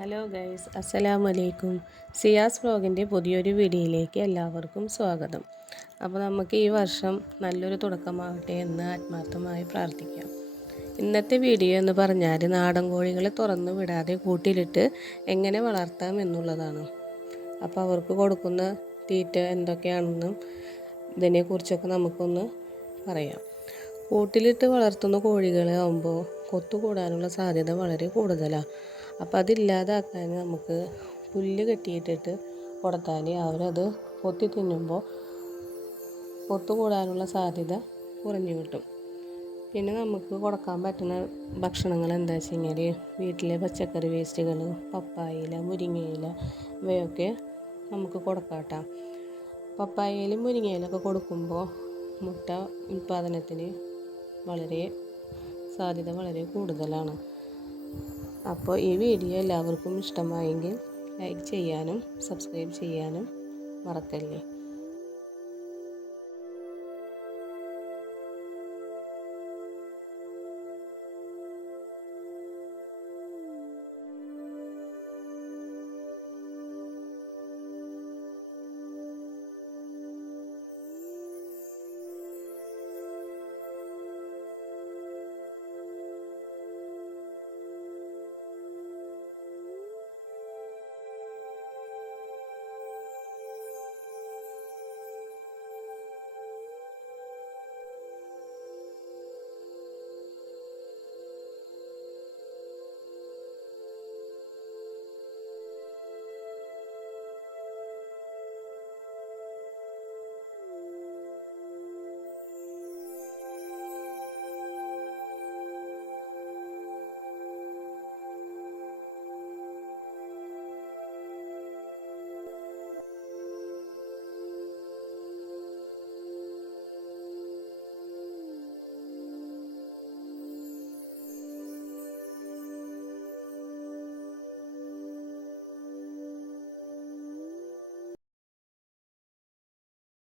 Hello guys, അസ്സലാമു അലൈക്കും. സിയാസ് വ്ലോഗിൻ്റെ പുതിയൊരു വീഡിയോയിലേക്ക് എല്ലാവർക്കും സ്വാഗതം. അപ്പോൾ നമുക്ക് ഈ വർഷം നല്ലൊരു തുടക്കമാവട്ടെ എന്ന് ആത്മാർത്ഥമായി പ്രാർത്ഥിക്കാം. ഇന്നത്തെ വീഡിയോ എന്ന് പറഞ്ഞാൽ നാടൻ കോഴികളെ തുറന്നു വിടാതെ കൂട്ടിലിട്ട് എങ്ങനെ വളർത്താം എന്നുള്ളതാണ്. അപ്പോൾ അവർക്ക് കൊടുക്കുന്ന തീറ്റ എന്തൊക്കെയാണെന്നും ഇതിനെക്കുറിച്ചൊക്കെ നമുക്കൊന്ന് പറയാം. കൂട്ടിലിട്ട് വളർത്തുന്ന കോഴികളാകുമ്പോൾ കൊത്തുകൂടാനുള്ള സാധ്യത വളരെ കൂടുതലാണ്. അപ്പോൾ അതില്ലാതാക്കാൻ നമുക്ക് പുല്ല് കെട്ടിയിട്ടിട്ട് കൊടുത്താൽ അവരത് കൊത്തി തിന്നുമ്പോൾ കൊത്തുകൂടാനുള്ള സാധ്യത കുറഞ്ഞു കിട്ടും. പിന്നെ നമുക്ക് കൊടുക്കാൻ പറ്റുന്ന ഭക്ഷണങ്ങൾ എന്താ വെച്ച് കഴിഞ്ഞാൽ വീട്ടിലെ പച്ചക്കറി വേസ്റ്റുകൾ, പപ്പായയില, മുരിങ്ങയില ഇവയൊക്കെ നമുക്ക് കൊടുക്കാട്ടാം. പപ്പായയിലും മുരിങ്ങയിലൊക്കെ കൊടുക്കുമ്പോൾ മുട്ട ഉൽപ്പാദനത്തിന് സാധ്യത വളരെ കൂടുതലാണ്. അപ്പോൾ ഈ വീഡിയോ എല്ലാവർക്കും ഇഷ്ടമായെങ്കിൽ ലൈക്ക് ചെയ്യാനും സബ്സ്ക്രൈബ് ചെയ്യാനും മറക്കല്ലേ.